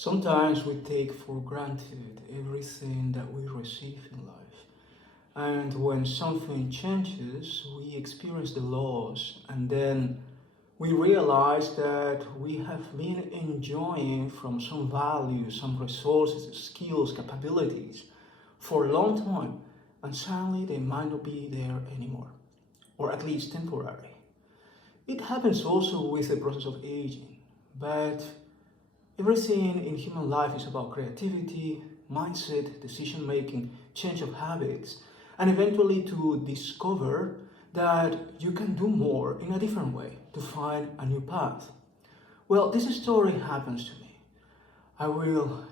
Sometimes we take for granted everything that we receive in life. And when something changes, we experience the loss, and then we realize that we have been enjoying from some values, some resources, skills, capabilities for a long time, and suddenly they might not be there anymore, or at least temporary. It happens also with the process of aging, but everything in human life is about creativity, mindset, decision making, change of habits, and eventually to discover that you can do more in a different way, to find a new path. Well, this story happens to me. I will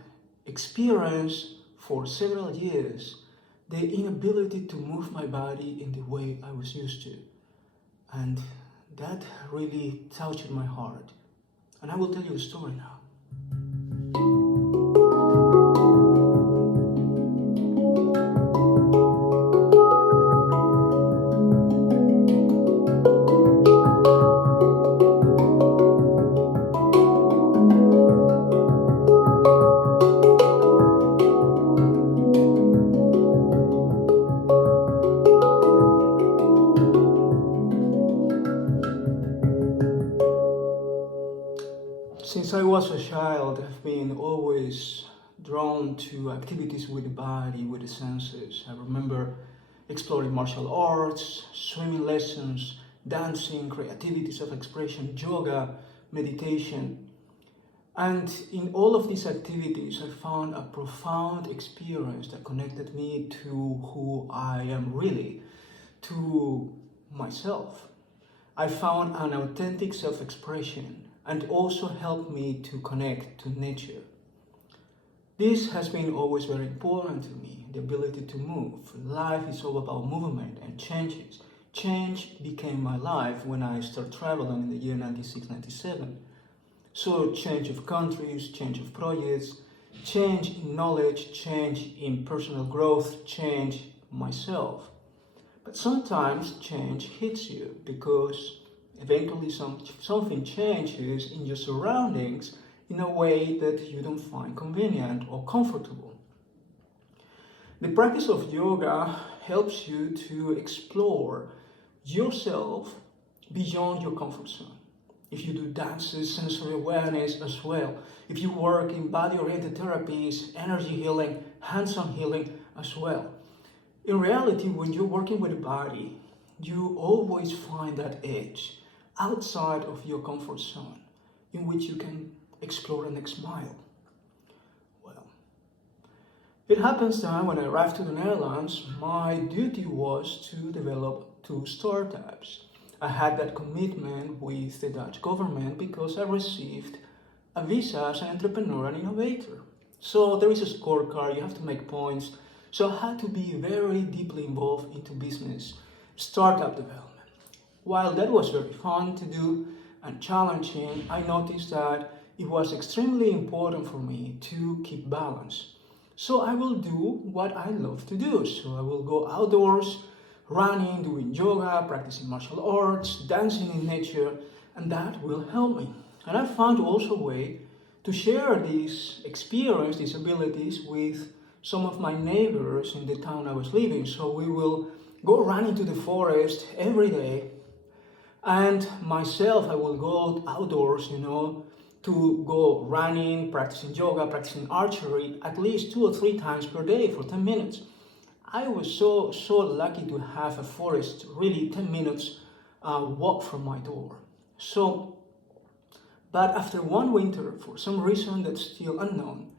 experience for several years the inability to move my body in the way I was used to. And that really touched my heart. And I will tell you a story now. Since I was a child, I've been always drawn to activities with the body, with the senses. I remember exploring martial arts, swimming lessons, dancing, creativity, self-expression, yoga, meditation. And in all of these activities, I found a profound experience that connected me to who I am really, to myself. I found an authentic self-expression and also helped me to connect to nature. This has been always very important to me, the ability to move. Life is all about movement and changes. Change became my life when I started traveling in the year 96, 97. So change of countries, change of projects, change in knowledge, change in personal growth, change myself. But sometimes change hits you because eventually something changes in your surroundings in a way that you don't find convenient or comfortable. The practice of yoga helps you to explore yourself beyond your comfort zone. If you do dances, sensory awareness as well. If you work in body-oriented therapies, energy healing, hands-on healing as well. In reality, when you're working with the body, you always find that edge outside of your comfort zone in which you can explore the next mile. Well, it happens that when I arrived to the Netherlands, my duty was to develop 2 startups. I had that commitment with the Dutch government because I received a visa as an entrepreneur and innovator. So there is a scorecard, you have to make points. So I had to be very deeply involved into business, startup development. While that was very fun to do and challenging, I noticed that it was extremely important for me to keep balance. So I will do what I love to do. So I will go outdoors, running, doing yoga, practicing martial arts, dancing in nature, and that will help me. And I found also a way to share this experience, these abilities with some of my neighbors in the town I was living. So we will go running to the forest every day. And myself, I will go outdoors, to go running, practicing yoga, practicing archery at least 2 or 3 times per day for 10 minutes. I was so lucky to have a forest really 10 minutes walk from my door. But after one winter, for some reason that's still unknown,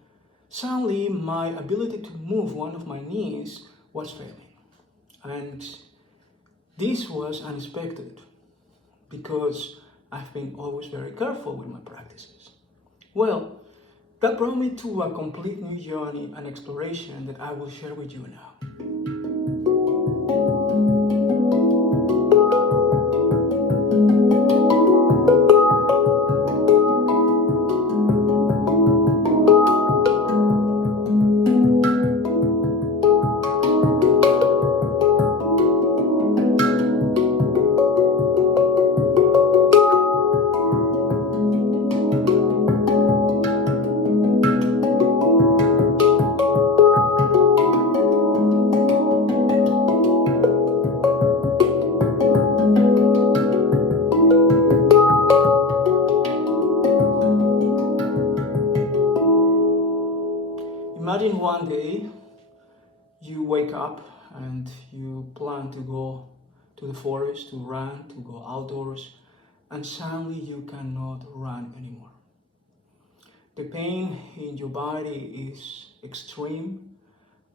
suddenly my ability to move one of my knees was failing. And this was unexpected because I've been always very careful with my practices. Well, that brought me to a complete new journey and exploration that I will share with you now. Imagine one day you wake up and you plan to go to the forest, to run, to go outdoors, and suddenly you cannot run anymore. The pain in your body is extreme,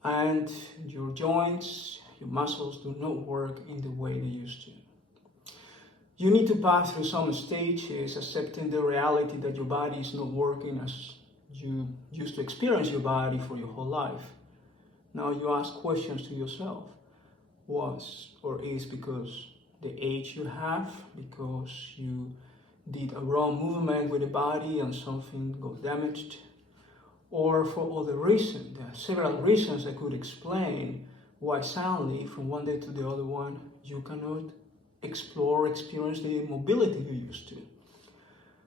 and your joints, your muscles do not work in the way they used to. You need to pass through some stages accepting the reality that your body is not working as you used to experience your body for your whole life. Now you ask questions to yourself. Was or is because the age you have, because you did a wrong movement with the body and something got damaged, or for other reasons. There are several reasons I could explain why suddenly from one day to the other one you cannot explore, experience the mobility you used to.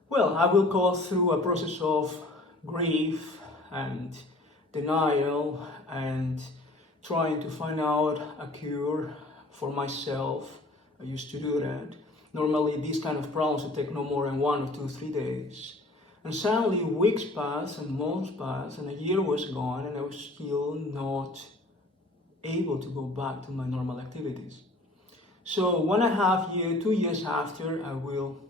Well, I will go through a process of grief and denial and trying to find out a cure for myself. I used to do that. Normally these kind of problems would take no more than 1 or 2, 3 days. And suddenly weeks passed and months passed and a year was gone and I was still not able to go back to my normal activities. So 1.5 years, 2 years after, I will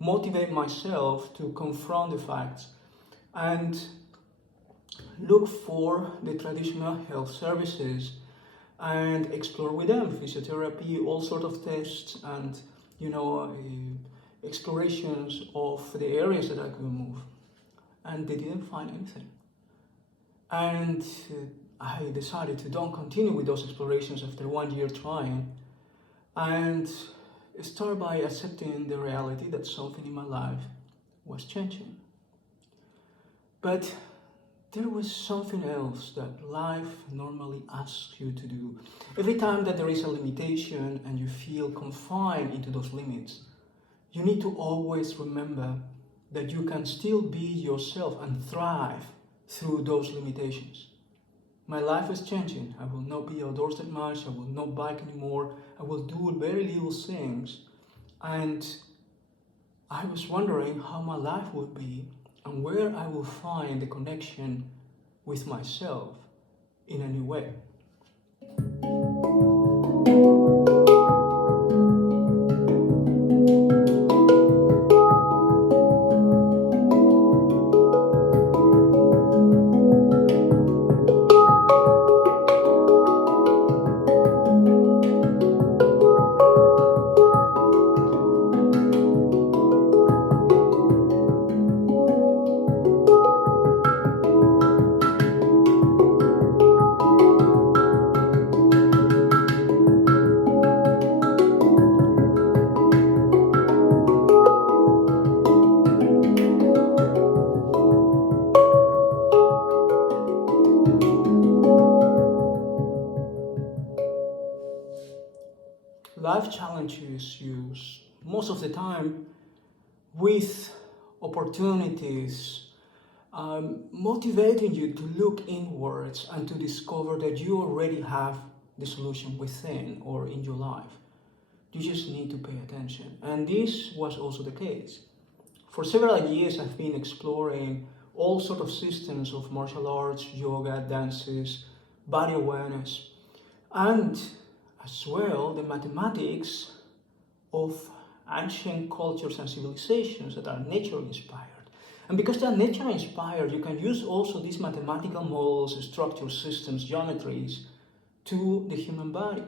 motivate myself to confront the facts and look for the traditional health services and explore with them physiotherapy, all sorts of tests and explorations of the areas that I could move, and they didn't find anything. And I decided to don't continue with those explorations after 1 year trying, and start by accepting the reality that something in my life was changing. But there was something else that life normally asks you to do. Every time that there is a limitation and you feel confined into those limits, you need to always remember that you can still be yourself and thrive through those limitations. My life is changing. I will not be outdoors that much. I will not bike anymore. I will do very little things. And I was wondering how my life would be and where I will find the connection with myself in a new way. Life challenges you most of the time with opportunities, motivating you to look inwards and to discover that you already have the solution within or in your life. You just need to pay attention. And this was also the case. For several years I've been exploring all sorts of systems of martial arts, yoga, dances, body awareness, and as well the mathematics of ancient cultures and civilizations that are nature inspired. And because they are nature inspired, you can use also these mathematical models, structures, systems, geometries to the human body.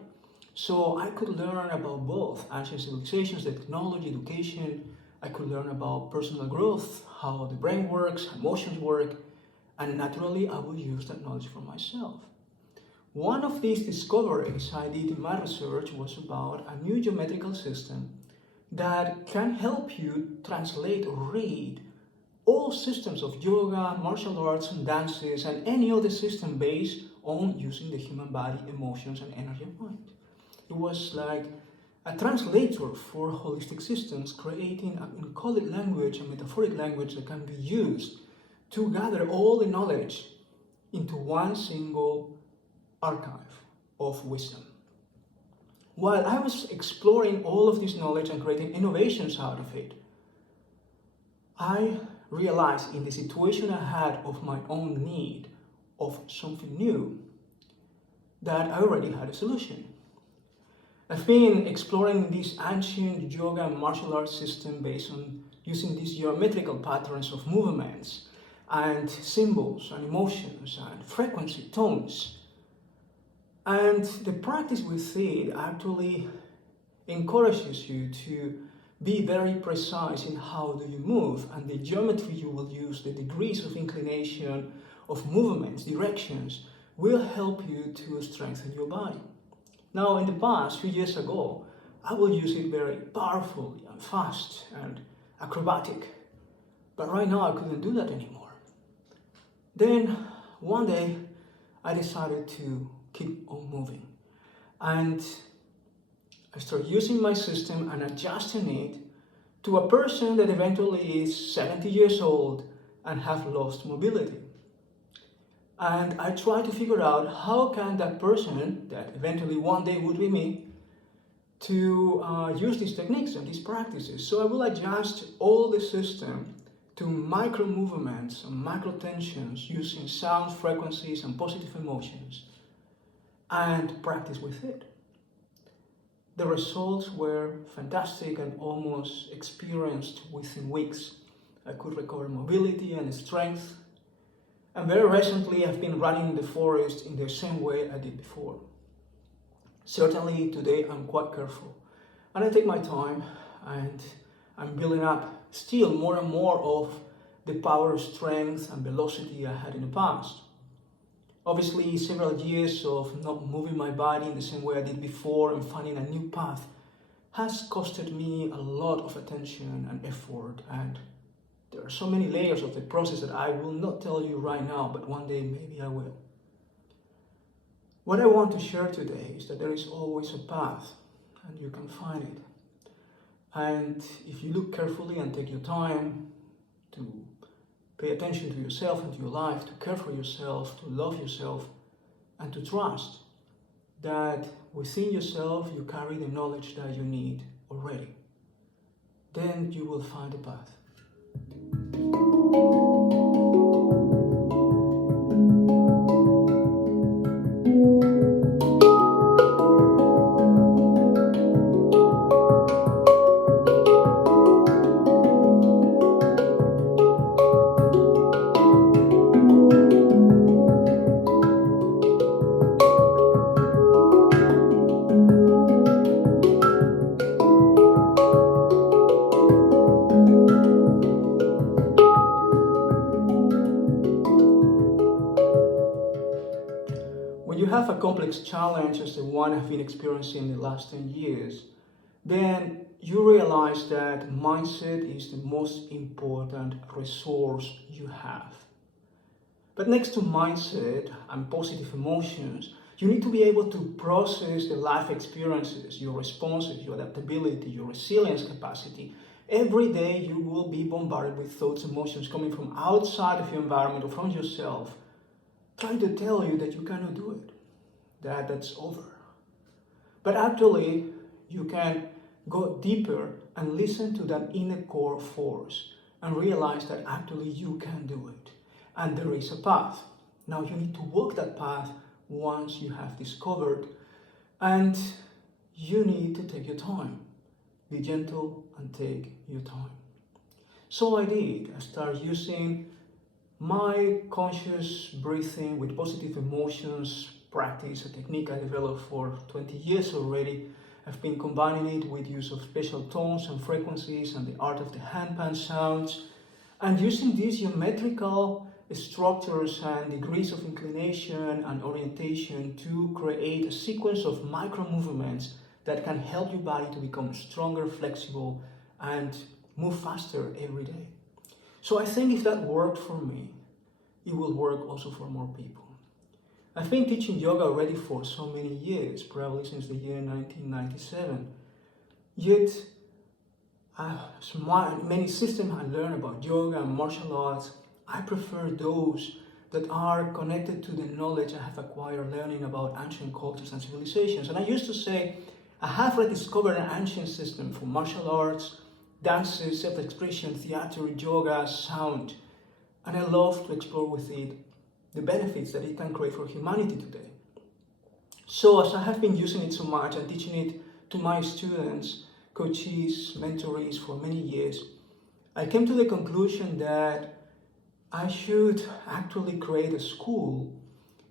So I could learn about both ancient civilizations, the technology, education. I could learn about personal growth, how the brain works, emotions work, and naturally I will use that knowledge for myself. One of these discoveries I did in my research was about a new geometrical system that can help you translate or read all systems of yoga, martial arts, and dances, and any other system based on using the human body, emotions, and energy of mind. It was like a translator for holistic systems, creating a encoded language, a metaphoric language that can be used to gather all the knowledge into one single archive of wisdom. While I was exploring all of this knowledge and creating innovations out of it, I realized in the situation I had of my own need of something new that I already had a solution. I've been exploring this ancient yoga and martial arts system based on using these geometrical patterns of movements and symbols and emotions and frequency tones. And the practice with it actually encourages you to be very precise in how do you move, and the geometry you will use, the degrees of inclination, of movements, directions, will help you to strengthen your body. Now, in the past, few years ago, I will use it very powerfully and fast and acrobatic. But right now, I couldn't do that anymore. Then, one day, I decided to keep on moving. And I started using my system and adjusting it to a person that eventually is 70 years old and have lost mobility. And I try to figure out how can that person, that eventually one day would be me, to use these techniques and these practices. So I will adjust all the system to micro movements and micro tensions using sound, frequencies, and positive emotions, and practice with it. The results were fantastic and almost experienced within weeks. I could recover mobility and strength. And very recently, I've been running in the forest in the same way I did before. Certainly, today I'm quite careful. And I take my time, and I'm building up still more and more of the power, strength, and velocity I had in the past. Obviously, several years of not moving my body in the same way I did before and finding a new path has costed me a lot of attention and effort, and there are so many layers of the process that I will not tell you right now, but one day maybe I will. What I want to share today is that there is always a path, and you can find it. And if you look carefully and take your time to pay attention to yourself and to your life, to care for yourself, to love yourself, and to trust that within yourself you carry the knowledge that you need already, then you will find a path. When you have a complex challenge as the one I've been experiencing in the last 10 years, then you realize that mindset is the most important resource you have. But next to mindset and positive emotions, you need to be able to process the life experiences, your responses, your adaptability, your resilience capacity. Every day you will be bombarded with thoughts, emotions coming from outside of your environment or from yourself, trying to tell you that you cannot do it, that that's over. But actually, you can go deeper and listen to that inner core force and realize that actually you can do it. And there is a path. Now you need to walk that path once you have discovered, and you need to take your time. Be gentle and take your time. So I did. I started using my conscious breathing with positive emotions practice, a technique I developed for 20 years already. I've been combining it with use of special tones and frequencies and the art of the handpan sounds, and using these geometrical structures and degrees of inclination and orientation to create a sequence of micro movements that can help your body to become stronger, flexible, and move faster every day. So I think if that worked for me, it will work also for more people. I've been teaching yoga already for so many years, probably since the year 1997. Yet, many systems I learned about yoga and martial arts, I prefer those that are connected to the knowledge I have acquired learning about ancient cultures and civilizations. And I used to say, I have rediscovered an ancient system for martial arts, dances, self-expression, theater, yoga, sound, and I love to explore with it the benefits that it can create for humanity today. So as I have been using it so much and teaching it to my students, coaches, mentorees for many years, I came to the conclusion that I should actually create a school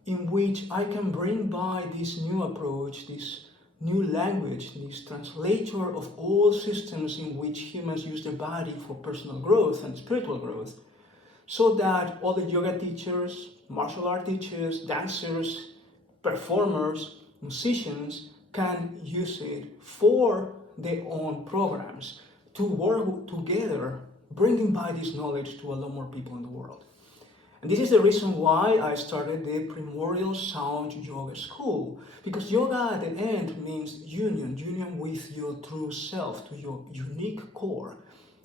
in which I can bring by this new approach, this new language, this translator of all systems in which humans use their body for personal growth and spiritual growth, so that all the yoga teachers, martial art teachers, dancers, performers, musicians can use it for their own programs to work together, bringing by this knowledge to a lot more people in the world. And this is the reason why I started the Primordial Sound Yoga School, because yoga at the end means union with your true self, to your unique core.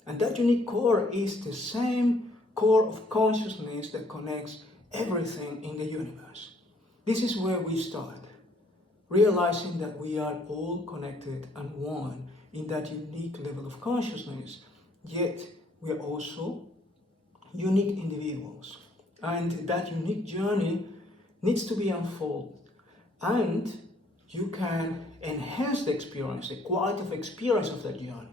And that unique core is the same core of consciousness that connects everything in the universe. This is where we start, realizing that we are all connected and one in that unique level of consciousness, yet we are also unique individuals. And that unique journey needs to be unfolded. And you can enhance the experience, the quality of experience of that journey,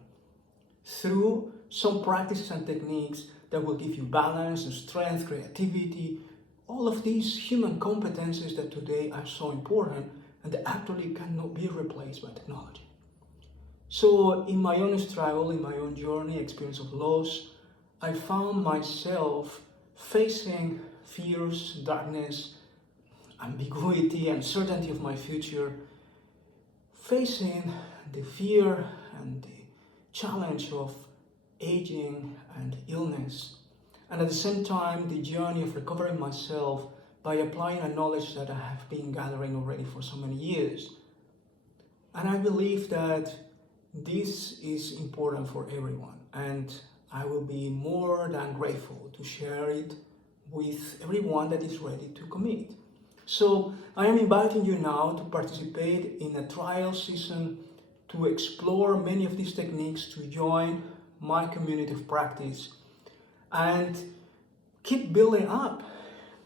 through some practices and techniques that will give you balance, strength, creativity, all of these human competencies that today are so important and that actually cannot be replaced by technology. So in my own struggle, in my own journey, experience of loss, I found myself facing fears, darkness, ambiguity, uncertainty of my future, facing the fear and the challenge of aging and illness, and at the same time the journey of recovering myself by applying a knowledge that I have been gathering already for so many years. And I believe that this is important for everyone, and I will be more than grateful to share it with everyone that is ready to commit. So I am inviting you now to participate in a trial season to explore many of these techniques, to join my community of practice and keep building up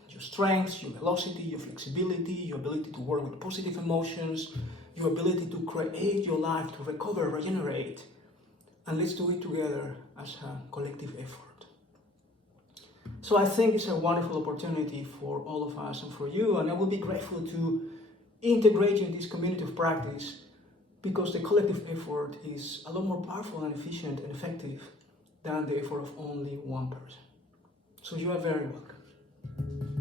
your strengths, your velocity, your flexibility, your ability to work with positive emotions, your ability to create your life, to recover, regenerate. And let's do it together as a collective effort. So I think it's a wonderful opportunity for all of us and for you, and I will be grateful to integrate you in this community of practice, because the collective effort is a lot more powerful and efficient and effective than the effort of only one person. So you are very welcome.